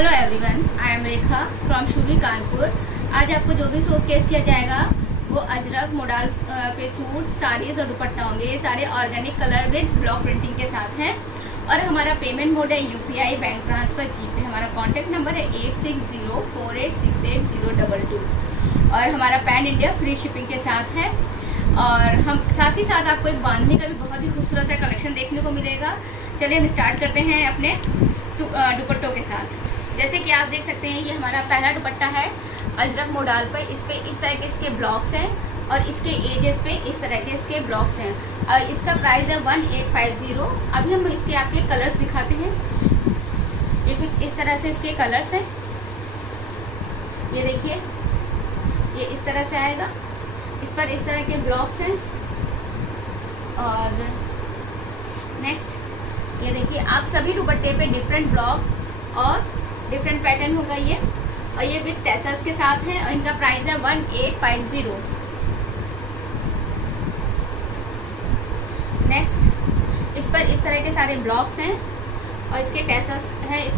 Hello everyone, I am Rekha from शूरी कानपुर। आज आपको जो भी शोकेस किया जाएगा वो अजरक मॉडल पे सूट, साड़ीज और दुपट्टा होंगे। ये सारे organic colour with block printing के साथ हैं और हमारा पेमेंट मोड है यूपीआई, बैंक ट्रांसफर, जीपे। हमारा कॉन्टैक्ट नंबर है 8604868022 और हमारा पैन इंडिया फ्री शिपिंग के साथ है। और हम साथ ही साथ आपको एक बांधने का भी बहुत ही खूबसूरत सा कलेक्शन देखने को मिलेगा। चलिए हम स्टार्ट करते हैं अपने दुपट्टों के साथ। जैसे कि आप देख सकते हैं, ये हमारा पहला दुपट्टा है अजरक मॉडल पर। इस पे इस तरह के इसके ब्लॉक्स हैं और इसके एजेस पे इस तरह के इसके ब्लॉक्स हैं। इसका प्राइस है 1850। अभी हम इसके आपके कलर्स दिखाते हैं। ये कुछ इस तरह से इसके कलर्स हैं। ये देखिए, ये इस तरह से आएगा। इस पर इस तरह के ब्लॉक्स हैं। और नेक्स्ट ये देखिए, आप सभी दुपट्टे पे डिफरेंट ब्लॉक और डिफरेंट पैटर्न होगा ये। और ये विद टैसल्स के साथ है और इनका प्राइस है 1850। नेक्स्ट, इस पर इस तरह के सारे ब्लॉक्स हैं और इसके टैसल्स है इस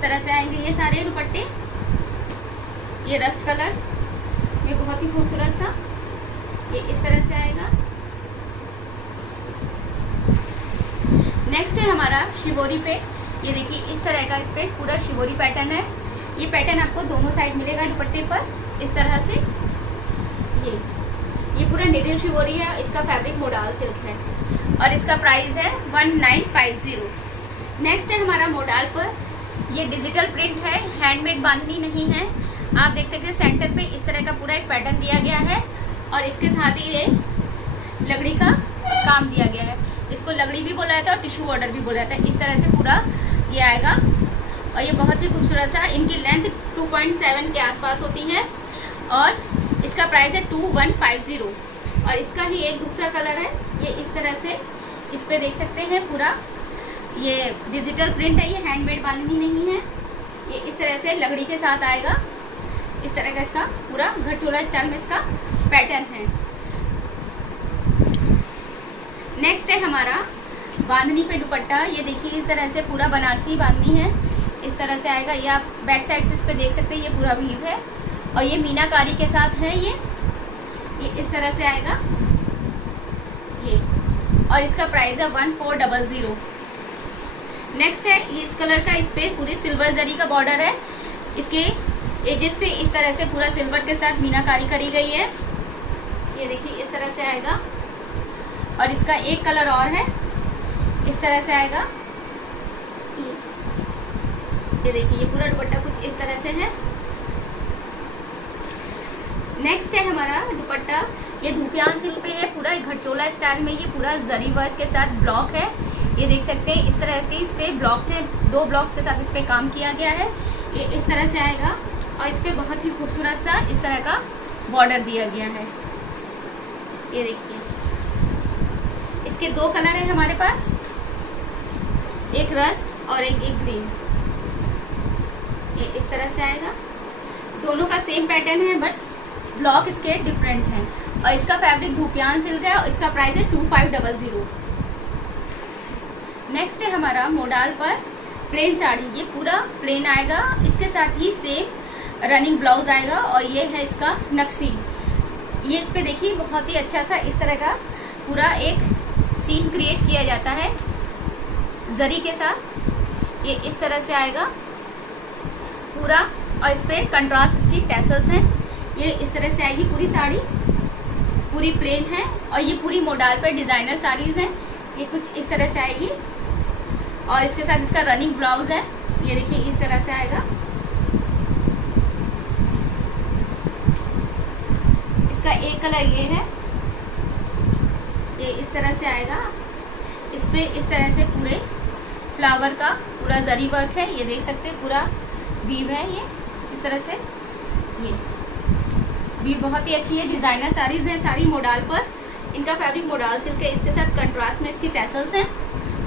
तरह से आएंगे ये सारे दुपट्टे। ये रस्ट कलर, ये बहुत ही खूबसूरत सा, ये इस तरह से आएगा। नेक्स्ट है हमारा शिवोरी पे। ये देखिए, इस तरह का इस पे पूरा शिवोरी पैटर्न है। ये पैटर्न आपको दोनों साइड मिलेगा दुपट्टे पर इस तरह से। ये पूरा निडिल शिवोरी है। इसका फैब्रिक मोडाल सिल्क है और इसका प्राइस है 1950। नेक्स्ट है हमारा मोडाल पर। ये डिजिटल प्रिंट है, हैंडमेड बांधनी नहीं है। आप देखते हैं सेंटर पे इस तरह का पूरा एक पैटर्न दिया गया है और इसके साथ ही ये लकड़ी का काम दिया गया है। इसको लकड़ी भी बोला जाता है और टिश्यू बॉर्डर भी बोला जाता है। इस तरह से पूरा ये आएगा और ये बहुत ही खूबसूरत सा। इनकी लेंथ 2.7 के आसपास होती है और इसका प्राइस है 2150। और इसका ही एक दूसरा कलर है, ये इस तरह से इस पे देख सकते हैं पूरा ये डिजिटल प्रिंट है। ये हैंडमेड बांधनी नहीं है। ये इस तरह से लकड़ी के साथ आएगा। इस तरह का इसका पूरा घरचोला स्टाइल में इसका पैटर्न है। नेक्स्ट है हमारा बांधनी पे दुपट्टा। ये देखिए, इस तरह से पूरा बनारसी बांधनी है। इस तरह से आएगा। ये आप बैक साइड से इस पे देख सकते हैं, ये पूरा वीव है और ये मीनाकारी के साथ है। ये इस तरह से आएगा ये, और इसका प्राइस है 1400। नेक्स्ट है इस कलर का, इस पे पूरी सिल्वर जरी का बॉर्डर है। इसके एजेस पे इस तरह से पूरा सिल्वर के साथ मीनाकारी करी गई है। ये देखिए, इस तरह से आएगा। और इसका एक कलर और है, इस तरह से आएगा। ये देखिए, ये पूरा दुपट्टा कुछ इस तरह से है। नेक्स्ट है हमारा दुपट्टा। ये धूपियान सिल्क पे है, पूरा घटचोला स्टाइल में। ये पूरा जरी वर्क के साथ ब्लॉक है। ये देख सकते हैं, इस तरह के इस पे ब्लॉक से 2 ब्लॉक्स के साथ इस पे काम किया गया है। ये इस तरह से आएगा और इस पे बहुत ही खूबसूरत सा इस तरह का बॉर्डर दिया गया है। ये देखिए, इसके 2 कलर है हमारे पास, एक रस्ट और एक ग्रीन। ये इस तरह से आएगा। दोनों का सेम पैटर्न है, बट ब्लॉक इसके डिफरेंट हैं। और इसका फैब्रिक धूपियान सिल्क है और इसका प्राइस है 2500। नेक्स्ट है हमारा मोडाल पर प्लेन साड़ी। ये पूरा प्लेन आएगा, इसके साथ ही सेम रनिंग ब्लाउज आएगा और ये है इसका नक्शी। ये इस पे देखिए, बहुत ही अच्छा सा इस तरह का पूरा एक सीन क्रिएट किया जाता है जरी के साथ। ये इस तरह से आएगा पूरा और इस पे कंट्रास्ट स्टिक टैसल्स हैं। ये इस तरह से आएगी पूरी साड़ी, पूरी प्लेन है और ये पूरी मोडाल पे डिजाइनर साड़ीज हैं। ये कुछ इस तरह से आएगी और इसके साथ इसका रनिंग ब्लाउज है। ये देखिए, इस तरह से आएगा। इसका एक कलर ये है, ये इस तरह से आएगा। इस पे इस तरह से पूरे फ्लावर का पूरा जरी वर्क है। ये देख सकते हैं, पूरा वीव है। ये इस तरह से ये वीव बहुत ही अच्छी है। डिजाइनर साड़ीज है सारी मोडाल पर। इनका फैब्रिक मोडाल सिल्क है। इसके साथ कंट्रास्ट में इसकी टैसल्स हैं,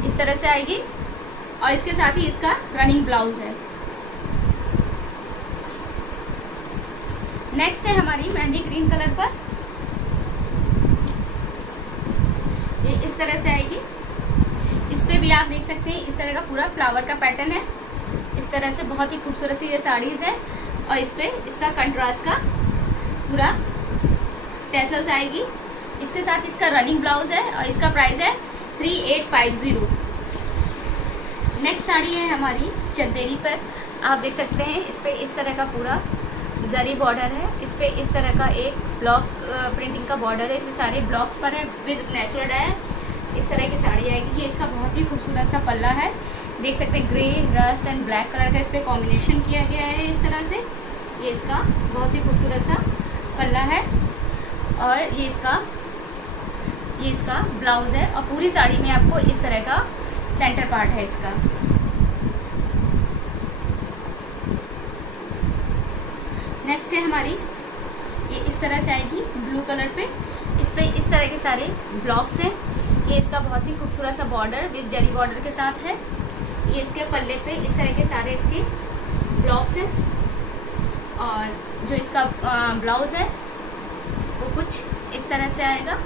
इस तरह से आएगी और इसके साथ ही इसका रनिंग ब्लाउज है। नेक्स्ट है हमारी मेहंदी ग्रीन कलर पर। ये इस तरह से आएगी। इस पे भी आप देख सकते हैं, इस तरह का पूरा फ्लावर का पैटर्न है इस तरह से बहुत ही खूबसूरत सी ये साड़ीज है। और इस पे इसका कंट्रास्ट का पूरा टैसल्स आएगी। इसके साथ इसका रनिंग ब्लाउज है और इसका प्राइस है 3850। नेक्स्ट साड़ी है हमारी चंदेरी पर। आप देख सकते हैं इस पे इस तरह का पूरा जरी बॉर्डर है। इस पे इस तरह का एक ब्लॉक प्रिंटिंग का बॉर्डर है। इसे सारे ब्लॉक्स पर है विद नेचुरल डाई। इस तरह की साड़ी आएगी। ये इसका बहुत ही खूबसूरत सा पल्ला है। देख सकते हैं grey, rust and black colour का इस पर कॉम्बिनेशन किया गया है इस तरह से। ये इसका बहुत ही खूबसूरत सा पल्ला है और ये इसका ब्लाउज है। और पूरी साड़ी में आपको इस तरह का सेंटर पार्ट है इसका। नेक्स्ट है हमारी, ये इस तरह से आएगी ब्लू कलर पे। इस पे इस तरह के सारे ब्लॉक्स हैं। ये इसका बहुत ही खूबसूरत सा बॉर्डर विद जरी बॉर्डर के साथ है। ये इसके पल्ले पे इस तरह के सारे इसके ब्लॉक्स हैं। और जो इसका ब्लाउज है वो कुछ इस तरह से आएगा।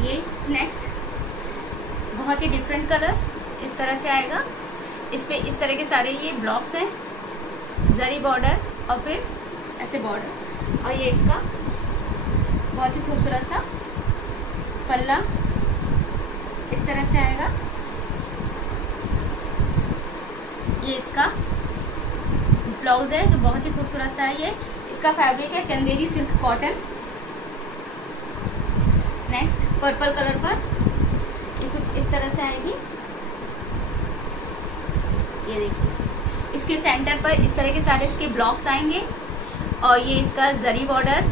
ये नेक्स्ट बहुत ही डिफरेंट कलर इस तरह से आएगा। इस पे इस तरह के सारे ये ब्लॉक्स हैं, जरी बॉर्डर और फिर ऐसे बॉर्डर। और ये इसका बहुत ही खूबसूरत सा पल्ला इस तरह से आएगा। ये इसका ब्लाउज है जो बहुत ही खूबसूरत सा है। ये इसका फैब्रिक है Chanderi silk cotton. Next purple colour पर ये कुछ इस तरह से आएगी। ये देखिए इसके सेंटर पर इस तरह के सारे इसके ब्लॉक्स आएंगे। और ये इसका जरी बॉर्डर,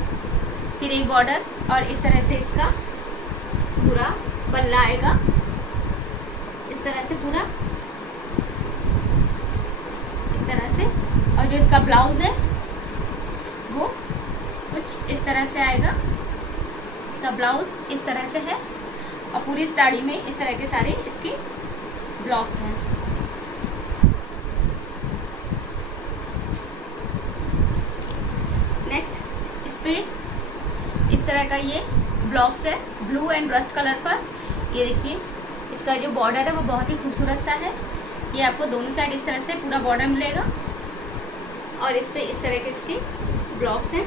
फिर एक बॉर्डर और इस तरह से इसका पूरा पल्ला आएगा इस तरह से पूरा इस तरह से। और जो इसका ब्लाउज है वो कुछ इस तरह से आएगा। इसका ब्लाउज इस तरह से है और पूरी साड़ी में इस तरह के सारे इसके ब्लॉक्स हैं। नेक्स्ट इस पे इस तरह का ये ब्लॉक्स है ब्लू एंड रस्ट कलर पर। ये देखिए इसका जो बॉर्डर है वो बहुत ही खूबसूरत सा है। ये आपको दोनों साइड इस तरह से पूरा बॉर्डर मिलेगा। और इस पे इस तरह के इसके ब्लॉक्स हैं।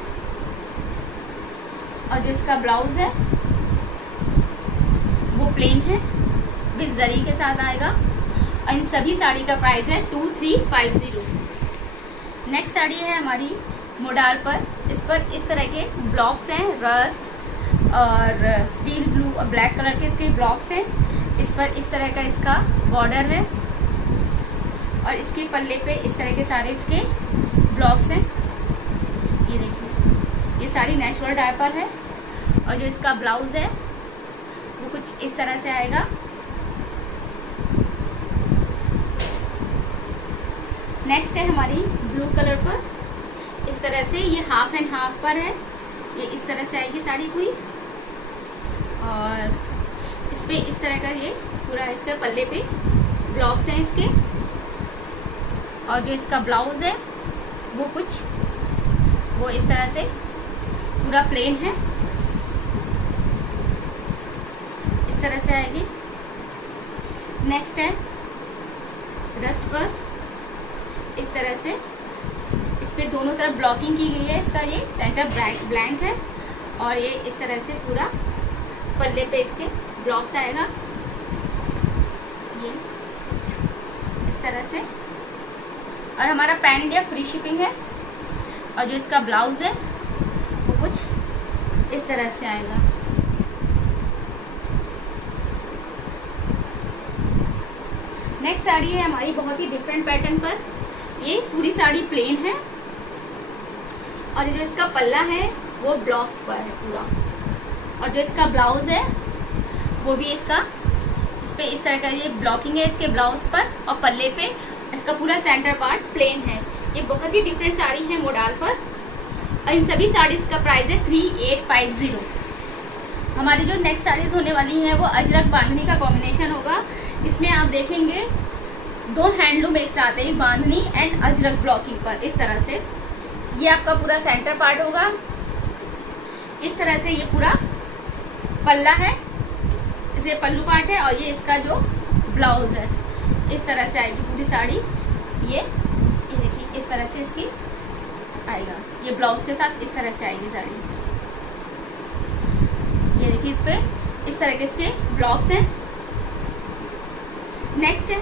और जो इसका ब्लाउज है वो प्लेन है विद जरी के साथ आएगा। और इन सभी साड़ी का प्राइस है 2350। नेक्स्ट साड़ी है हमारी मोडाल पर। इस पर इस तरह के ब्लॉक्स हैं, रस्ट और टील ब्लू और ब्लैक कलर के इसके ब्लॉक्स हैं। इस पर इस तरह का इसका बॉर्डर है और इसके पल्ले पे इस तरह के सारे इसके ब्लॉक्स हैं। ये देखिए ये सारी नेचुरल डाई पर है। और जो इसका ब्लाउज है वो कुछ इस तरह से आएगा। नेक्स्ट है हमारी ब्लू कलर पर। इस तरह से ये हाफ एंड हाफ पर है। ये इस तरह से आएगी साड़ी पूरी। और इस पे इस तरह का ये पूरा इसके पल्ले पे ब्लॉक्स हैं इसके। और जो इसका ब्लाउज है वो कुछ वो इस तरह से पूरा प्लेन है इस तरह से आएगी। नेक्स्ट है रस्ट पर। इस तरह से इस पे दोनों तरफ ब्लॉकिंग की गई है। इसका ये सेंटर ब्लैंक है और ये इस तरह से पूरा पल्ले पे इसके ब्लॉक्स आएगा ये इस तरह से। और हमारा पैन इंडिया फ्री शिपिंग है। और जो इसका ब्लाउज है वो कुछ इस तरह से आएगा। नेक्स्ट साड़ी है हमारी बहुत ही डिफरेंट पैटर्न पर। ये पूरी साड़ी प्लेन है और ये जो इसका पल्ला है वो ब्लॉक्स पर है पूरा। और जो इसका ब्लाउज है वो भी इसका इस पे इस तरह का ये ब्लॉकिंग है इसके ब्लाउज पर। और पल्ले पे इसका पूरा सेंटर पार्ट प्लेन है। ये बहुत ही डिफरेंट साड़ी है मोडाल पर। और इन सभी साड़ीज का प्राइस है 3850। हमारी जो नेक्स्ट साड़ीज होने वाली है वो अजरक बांधनी का कॉम्बिनेशन होगा। इसमें आप देखेंगे दो हैंडलूम एक साथ है, बांधनी एंड अजरक ब्लॉकिंग पर इस तरह से। ये आपका पूरा सेंटर पार्ट होगा। इस तरह से ये पूरा पल्ला है। इसे ये पल्लू पार्ट है और ये इसका जो ब्लाउज है इस तरह से आएगी पूरी साड़ी। ये देखिए इस तरह से इसकी आएगा, ये ब्लाउज के साथ इस तरह से आएगी साड़ी। ये देखिए इस पे इस तरह के इसके ब्लॉक्स हैं। नेक्स्ट है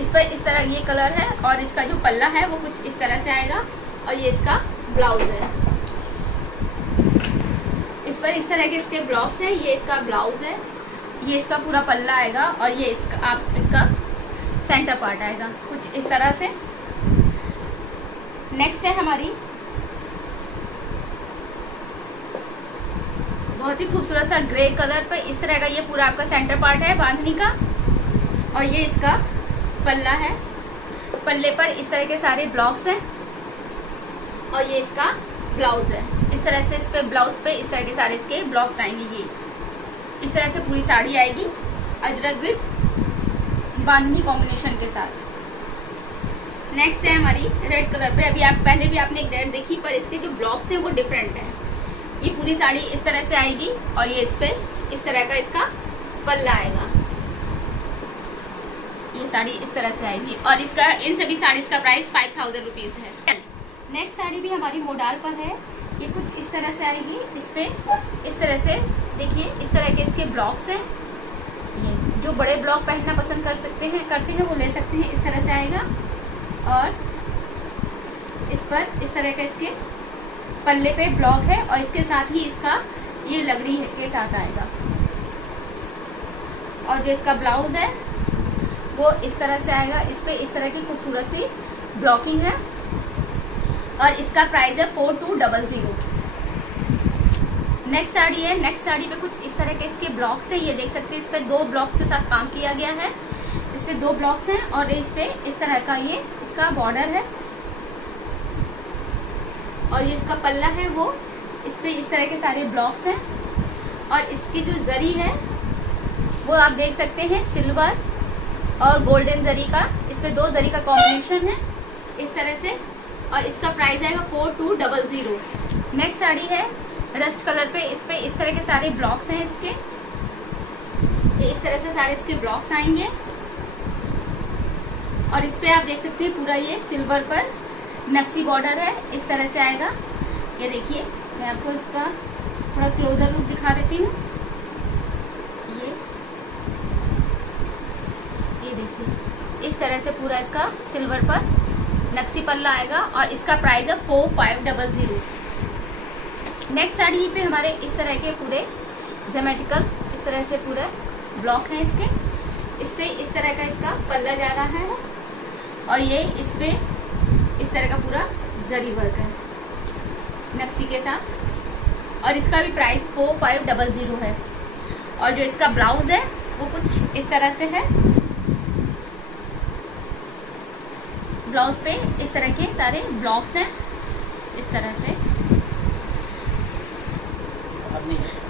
इस पर इस तरह ये कलर है और इसका जो पल्ला है वो कुछ इस तरह से आएगा और ये इसका ब्लाउज है। इस पर इस तरह के इसके ब्लॉक्स हैं, ये इसका ब्लाउज है, ये इसका पूरा पल्ला आएगा और ये इसका सेंटर पार्ट आएगा कुछ इस तरह से। नेक्स्ट है हमारी बहुत ही खूबसूरत सा ग्रे कलर पर इस तरह का ये पूरा आपका सेंटर पार्ट है बांधनी का और ये इसका पल्ला है। पल्ले पर इस तरह के सारे ब्लॉक्स हैं और ये इसका ब्लाउज है। इस तरह से इस पे ब्लाउज पे इस तरह के सारे इसके ब्लॉक्स आएंगे। ये इस तरह से पूरी साड़ी आएगी अजरक विद बांधनी कॉम्बिनेशन के साथ। नेक्स्ट है हमारी रेड कलर पे। अभी आप पहले भी आपने एक रेड देखी पर इसके जो ब्लॉक्स हैं वो डिफरेंट है। ये पूरी साड़ी इस तरह से आएगी और ये इस पे इस तरह का इसका पल्ला आएगा। ये साड़ी इस तरह से आएगी और इसका इन सभी साड़ीज का प्राइस 5000 रुपीज है। नेक्स्ट साड़ी भी हमारी मोडाल पर है। ये कुछ इस तरह से आएगी, इस पे इस तरह से देखिए इस तरह के इसके ब्लॉक्स हैं। ये जो बड़े ब्लॉक पहनना पसंद करते हैं वो ले सकते हैं। इस तरह से आएगा और इस पर इस तरह का इसके पल्ले पे ब्लॉक है और इसके साथ ही इसका ये लगड़ी है के साथ आएगा और जो इसका ब्लाउज है वो इस तरह से आएगा। इस पे इस तरह की खूबसूरत सी ब्लॉकिंग है और इसका प्राइस है 4200। नेक्स्ट साड़ी है। नेक्स्ट साड़ी पे कुछ इस तरह के इसके ब्लॉक्स है। ये देख सकते हैं इस पे 2 ब्लॉक्स के साथ काम किया गया है। इस पे 2 ब्लॉक्स हैं और इस पे इस तरह का ये इसका बॉर्डर है और ये इसका पल्ला है वो इस पे इस तरह के सारे ब्लॉक्स हैं और इसकी जो जरी है वो आप देख सकते हैं सिल्वर और गोल्डन जरी का। इस पे 2 जरी का कॉम्बिनेशन है इस तरह से और इसका प्राइस आएगा 4200। नेक्स्ट साड़ी है रस्ट कलर पे। इस पे इस तरह के सारे ब्लॉक्स हैं इसके। ये इस तरह से सारे इसके ब्लॉक्स आएंगे और इस पे आप देख सकते हैं पूरा ये सिल्वर पर नक्शी बॉर्डर है इस तरह से आएगा। ये देखिए मैं आपको इसका थोड़ा क्लोजर लुक दिखा देती हूँ। ये देखिए इस तरह से पूरा इसका सिल्वर पर नक्शी पल्ला आएगा और इसका प्राइस है 4500। नेक्स्ट साड़ी पे हमारे इस तरह के पूरे ज्योमेट्रिकल इस तरह से पूरे ब्लॉक हैं इसके। इस पे इस तरह का इसका पल्ला जा रहा है और ये इस पे इस तरह का पूरा जरी वर्क है नक्शी के साथ और इसका भी प्राइस 4500 है और जो इसका ब्लाउज है वो कुछ इस तरह से है। ब्लाउज पे इस तरह के सारे ब्लॉक्स हैं इस तरह से।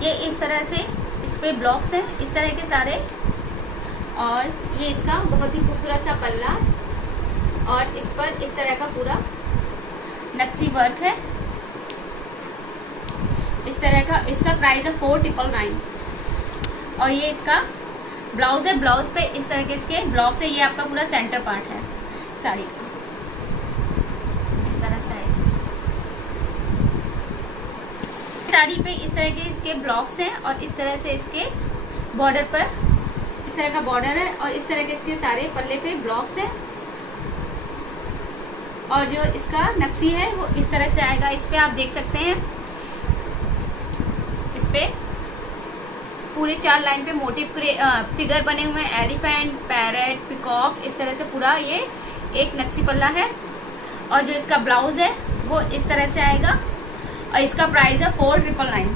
ये इस तरह से इस पे ब्लॉक्स हैं इस तरह के सारे और ये इसका बहुत ही खूबसूरत सा पल्ला और इस पर इस तरह का पूरा नक्शी वर्क है इस तरह का। इसका प्राइस है 4999 और ये इसका ब्लाउज है। ब्लाउज पे इस तरह के इसके ब्लॉक्स है। ये आपका पूरा सेंटर पार्ट है साड़ी का इस तरह से है। साड़ी पे इस तरह के इसके ब्लॉक्स हैं और इस तरह से इसके बॉर्डर पर इस तरह का बॉर्डर है और इस तरह के इसके सारे पल्ले पे ब्लॉक्स हैं और जो इसका नक्शी है वो इस तरह से आएगा। इस पे आप देख सकते हैं इस पे पूरे 4 लाइन पे मोटिव फिगर बने हुए हैं, एलिफेंट, पैरेट, पिकॉक, इस तरह से पूरा ये एक नक्शी पल्ला है और जो इसका ब्लाउज है वो इस तरह से आएगा और इसका प्राइस है 4999।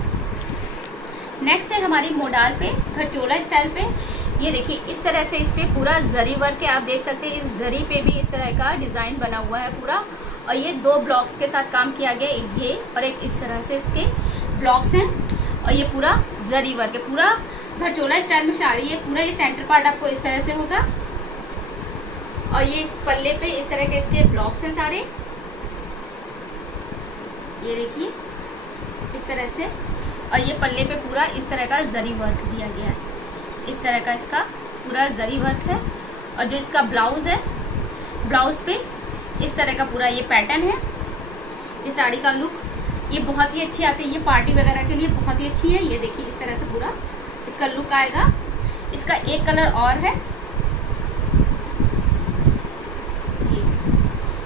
नेक्स्ट है हमारी मोडाल पे घटोला स्टाइल पे। ये देखिए इस तरह से इस पे पूरा जरी वर्क है, आप देख सकते हैं इस जरी पे भी इस तरह का डिजाइन बना हुआ है पूरा और ये 2 ब्लॉक्स के साथ काम किया गया, एक ये और एक इस तरह से इसके ब्लॉक्स हैं और ये पूरा जरी वर्क है। पूरा घरचोला स्टाइल में साड़ी है, पूरा ये सेंटर पार्ट आपको इस तरह से होगा और ये इस पल्ले पे इस तरह के इसके ब्लॉक्स हैं सारे, ये देखिए इस तरह से और ये पल्ले पे पूरा इस तरह का जरी वर्क दिया गया है, इस तरह का इसका पूरा जरी वर्क है। और जो इसका ब्लाउज है, ब्लाउज पे इस तरह का पूरा ये पैटर्न है। इस साड़ी का लुक ये बहुत ही अच्छी आती है, ये पार्टी वगैरह के लिए बहुत ही अच्छी है। ये देखिए इस तरह से पूरा इसका लुक आएगा। इसका एक कलर और है,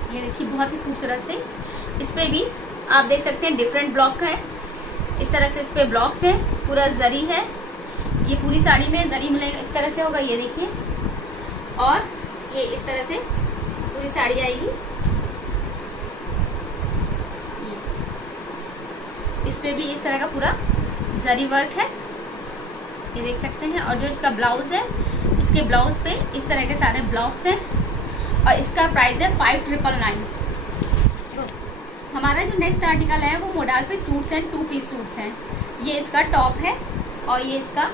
ये देखिए बहुत ही खूबसूरत से। इस पे भी आप देख सकते हैं डिफरेंट ब्लॉक है, इस तरह से इस पे ब्लॉक्स हैं, पूरा जरी है। ये पूरी साड़ी में जरी मिलेगा, इस तरह से होगा, ये देखिए। और ये इस तरह से पूरी साड़ी आएगी, इस पे भी इस तरह का पूरा जरी वर्क है, ये देख सकते हैं। और जो इसका ब्लाउज है, इसके ब्लाउज पे इस तरह के सारे ब्लॉक्स हैं और इसका प्राइस है 5999। हमारा जो नेक्स्ट आर्टिकल है वो मोडाल पे सूट्स हैं, 2 पीस सूट्स हैं। ये इसका टॉप है और ये इसका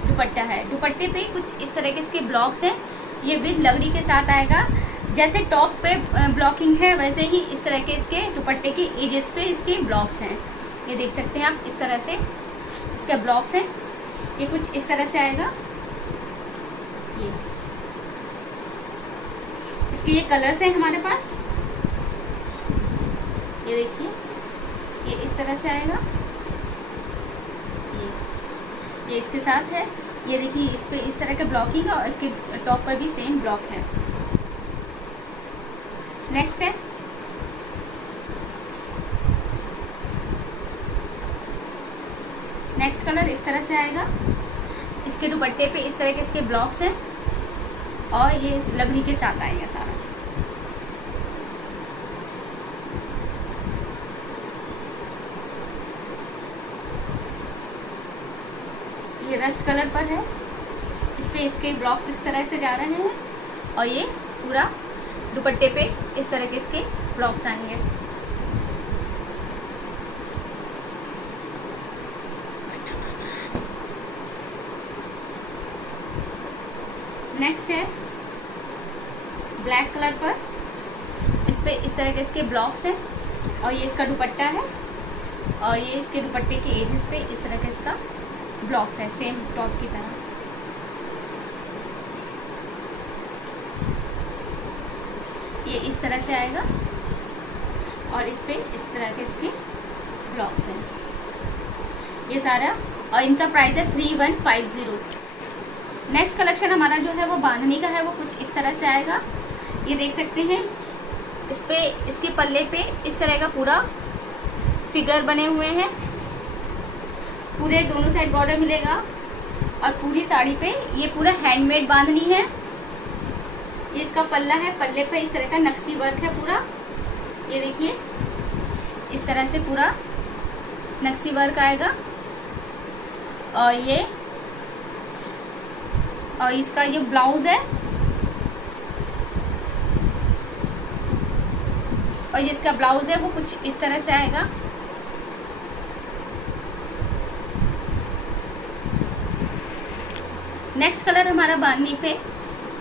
दुपट्टा है। दुपट्टे पे कुछ इस तरह के इसके ब्लॉक्स हैं, ये विद लकड़ी के साथ आएगा। जैसे टॉप पे ब्लॉकिंग है वैसे ही इस तरह के इसके दुपट्टे के एजेस पे इसके ब्लॉक्स हैं, ये देख सकते हैं आप। इस तरह से इसके ब्लॉक्स हैं, ये कुछ इस तरह से आएगा। ये इसके ये कलर्स हैं हमारे पास, ये देखिए, ये इस तरह से आएगा। ये इसके साथ है, ये देखिए इस पे इस तरह का ब्लॉकिंग है और इसके टॉप पर भी सेम ब्लॉक है। नेक्स्ट है नेक्स्ट कलर इस तरह से आएगा। इसके दुपट्टे पे इस तरह के इसके ब्लॉक्स हैं और ये इस लकड़ी के साथ आएगा सारा। ये रस्ट कलर पर है, इस पे इसके ब्लॉक्स इस तरह से जा रहे हैं और ये पूरा दुपट्टे पे इस तरह के इसके ब्लॉक्स आएंगे। नेक्स्ट है ब्लैक कलर पर, इस पे इस तरह के इसके ब्लॉक्स हैं और ये इसका दुपट्टा है और ये इसके दुपट्टे के एजेस पे इस तरह का इसका ब्लॉक्स है, सेम टॉप की तरह। ये इस तरह से आएगा और इस पे इस तरह के इसके ब्लॉक्स हैं, ये सारा। और इनका प्राइस है 3150। नेक्स्ट कलेक्शन हमारा जो है वो बांधनी का है, वो कुछ इस तरह से आएगा, ये देख सकते हैं। इस पे इसके पल्ले पे इस तरह का पूरा फिगर बने हुए हैं, पूरे दोनों साइड बॉर्डर मिलेगा और पूरी साड़ी पे ये पूरा हैंडमेड बांधनी है। ये इसका पल्ला है, पल्ले पे इस तरह का नक्शी वर्क है पूरा, ये देखिए इस तरह से पूरा नक्शी वर्क आएगा। और इसका ये ब्लाउज है और ये इसका ब्लाउज है वो कुछ इस तरह से आएगा। नेक्स्ट कलर हमारा बांधनी पे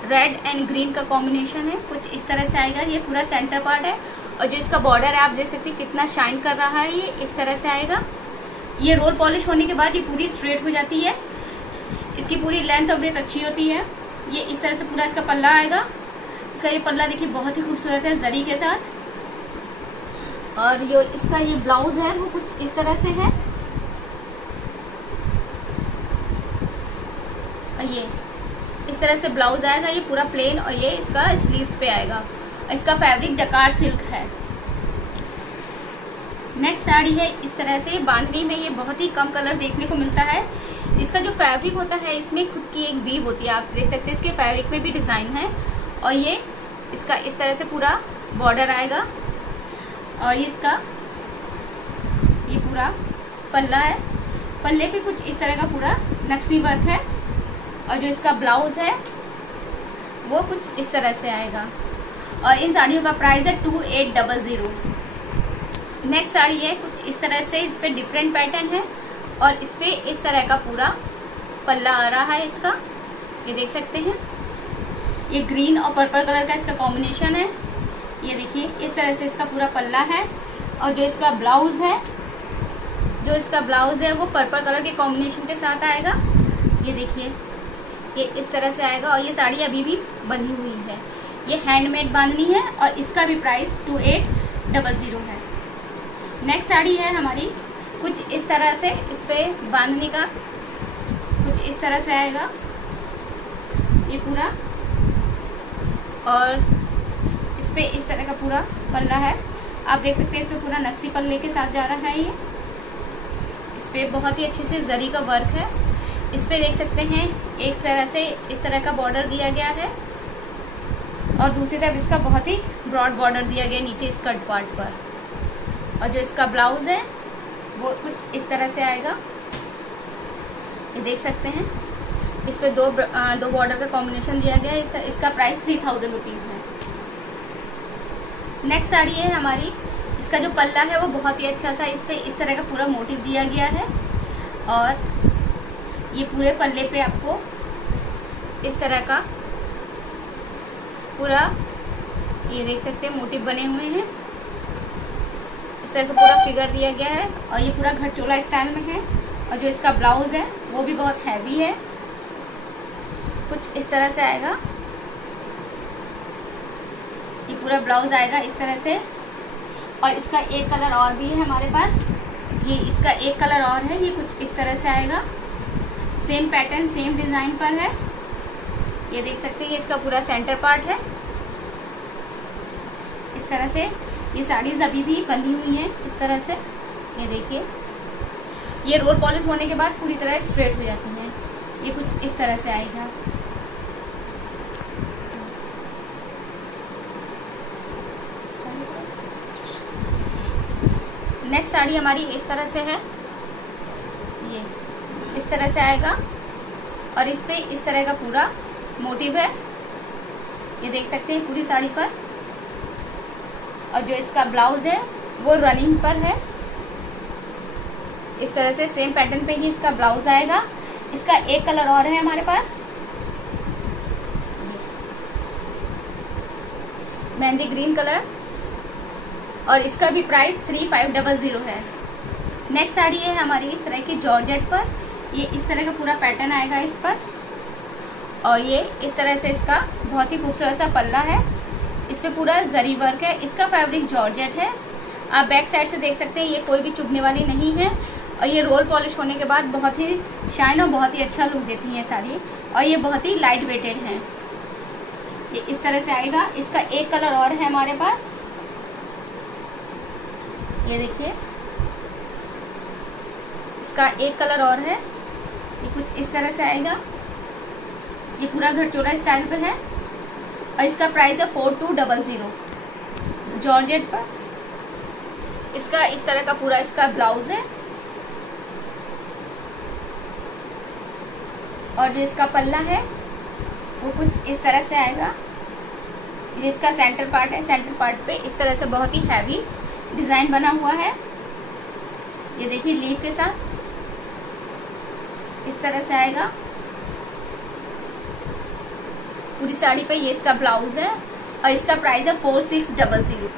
रेड एंड ग्रीन का कॉम्बिनेशन है, कुछ इस तरह से आएगा। ये पूरा सेंटर पार्ट है और जो इसका बॉर्डर है आप देख सकते हैं कितना शाइन कर रहा है, ये इस तरह से आएगा। ये रोल पॉलिश होने के बाद ये पूरी स्ट्रेट हो जाती है, इसकी पूरी लेंथ और ब्रेथ अच्छी होती है। ये इस तरह से पूरा इसका पल्ला आएगा। इसका ये पल्ला देखिए बहुत ही खूबसूरत है जरी के साथ। और जो इसका ये ब्लाउज है वो कुछ इस तरह से है और ये इस तरह से ब्लाउज आएगा, ये पूरा प्लेन और ये इसका स्लीव्स पे आएगा। इसका फैब्रिक जकार्ड सिल्क है। नेक्स्ट साड़ी है इस तरह से बांधनी में, ये बहुत ही कम कलर देखने को मिलता है। इसका जो फैब्रिक होता है इसमें खुद की एक बीव होती है, आप देख सकते हैं इसके फैब्रिक में भी डिजाइन है। और ये इसका इस तरह से पूरा बॉर्डर आएगा और इसका ये पूरा पल्ला है, पल्ले पे कुछ इस तरह का पूरा नक्शी वर्क है। और जो इसका ब्लाउज है वो कुछ इस तरह से आएगा और इन साड़ियों का प्राइस है 2800। नेक्स्ट साड़ी है कुछ इस तरह से, इस पे डिफरेंट पैटर्न है और इस पे इस तरह का पूरा पल्ला आ रहा है इसका, ये देख सकते हैं। ये ग्रीन और पर्पल कलर का इसका कॉम्बिनेशन है, ये देखिए इस तरह से इसका पूरा पल्ला है। और जो इसका ब्लाउज है जो इसका ब्लाउज है वो पर्पल कलर के कॉम्बिनेशन के साथ आएगा। ये देखिए, ये इस तरह से आएगा और ये साड़ी अभी भी बनी हुई है। ये हैंडमेड बांधनी है और इसका भी प्राइस 2800 है। नेक्स्ट साड़ी है हमारी कुछ इस तरह से, इस पे बांधने का कुछ इस तरह से आएगा ये पूरा, और इस पे इस तरह का पूरा पल्ला है। आप देख सकते हैं इस पे पूरा नक्शी पल्ले के साथ जा रहा है। ये इस पे बहुत ही अच्छे से जरी का वर्क है। इस पे देख सकते हैं एक तरह से इस तरह का बॉर्डर दिया गया है और दूसरी तरफ इसका बहुत ही ब्रॉड बॉर्डर दिया गया नीचे स्कर्ट पार्ट पर। और जो इसका ब्लाउज है वो कुछ इस तरह से आएगा। ये देख सकते हैं इस पे दो बॉर्डर का कॉम्बिनेशन दिया गया है। इसका प्राइस 3000 रुपीज़ है। नेक्स्ट साड़ी है हमारी, इसका जो पल्ला है वो बहुत ही अच्छा सा, इस पे इस तरह का पूरा मोटिव दिया गया है और ये पूरे पल्ले पे आपको इस तरह का पूरा, ये देख सकते हैं मोटिव बने हुए हैं। इस तरह से पूरा फिगर दिया गया है और ये पूरा घटचोला स्टाइल में है। और जो इसका ब्लाउज है वो भी बहुत हैवी है, कुछ इस तरह से आएगा। ये पूरा ब्लाउज आएगा इस तरह से। और इसका एक कलर और भी है हमारे पास, ये इसका एक कलर और है, ये कुछ इस तरह से आएगा। सेम पैटर्न सेम डिजाइन पर है। ये देख सकते हैं ये इसका पूरा सेंटर पार्ट है। इस तरह से ये साड़ीज अभी भी बनी हुई हैं इस तरह से। ये देखिए, ये रोल पॉलिश होने के बाद पूरी तरह स्ट्रेट हो जाती है। ये कुछ इस तरह से आएगा। नेक्स्ट साड़ी हमारी इस तरह से है, ये इस तरह से आएगा और इस पे इस तरह का पूरा मोटिव है। ये देख सकते हैं पूरी साड़ी पर। और जो इसका ब्लाउज है वो रनिंग पर है। इस तरह से सेम पैटर्न पे ही इसका ब्लाउज आएगा। इसका एक कलर और है हमारे पास, मेहंदी ग्रीन कलर, और इसका भी प्राइस 3500 है। नेक्स्ट साड़ी है हमारी इस तरह की जॉर्जेट पर। ये इस तरह का पूरा पैटर्न आएगा इस पर और ये इस तरह से इसका बहुत ही खूबसूरत सा पल्ला है। इस पे पूरा जरी वर्क है। इसका फैब्रिक जॉर्जेट है। आप बैक साइड से देख सकते हैं ये कोई भी चुभने वाली नहीं है और ये रोल पॉलिश होने के बाद बहुत ही शाइन और बहुत ही अच्छा लुक देती है साड़ी। और ये बहुत ही लाइट वेटेड है। ये इस तरह से आएगा। इसका एक कलर और है हमारे पास, ये देखिए इसका एक कलर और है। ये कुछ इस तरह से आएगा। ये पूरा घटचोला स्टाइल पे है और इसका प्राइस है 4200 जॉर्जेट पर। इसका इस तरह का पूरा इसका ब्लाउज है और जो इसका पल्ला है वो कुछ इस तरह से आएगा। जिसका सेंटर पार्ट है, सेंटर पार्ट पे इस तरह से बहुत ही हैवी डिजाइन बना हुआ है। ये देखिए लीफ के साथ इस तरह से आएगा पूरी साड़ी पे। ये इसका ब्लाउज है और इसका प्राइस है 4600।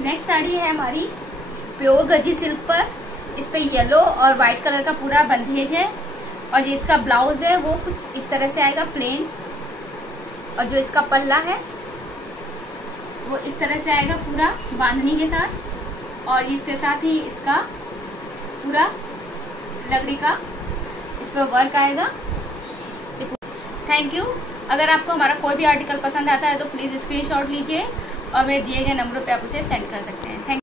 नेक्स्ट साड़ी है हमारी प्योर गजी सिल्क पर। इस पे येलो और व्हाइट कलर का पूरा बंधेज है और ये इसका ब्लाउज है वो कुछ इस तरह से आएगा प्लेन। और जो इसका पल्ला है वो इस तरह से आएगा पूरा बांधनी के साथ और इसके साथ ही इसका पूरा लकड़ी का इस पर वर्क आएगा। Thank you. अगर आपको हमारा कोई भी आर्टिकल पसंद आता है तो प्लीज़ स्क्रीनशॉट लीजिए और मेरे दिए गए नंबरों पे आप उसे सेंड कर सकते हैं। थैंक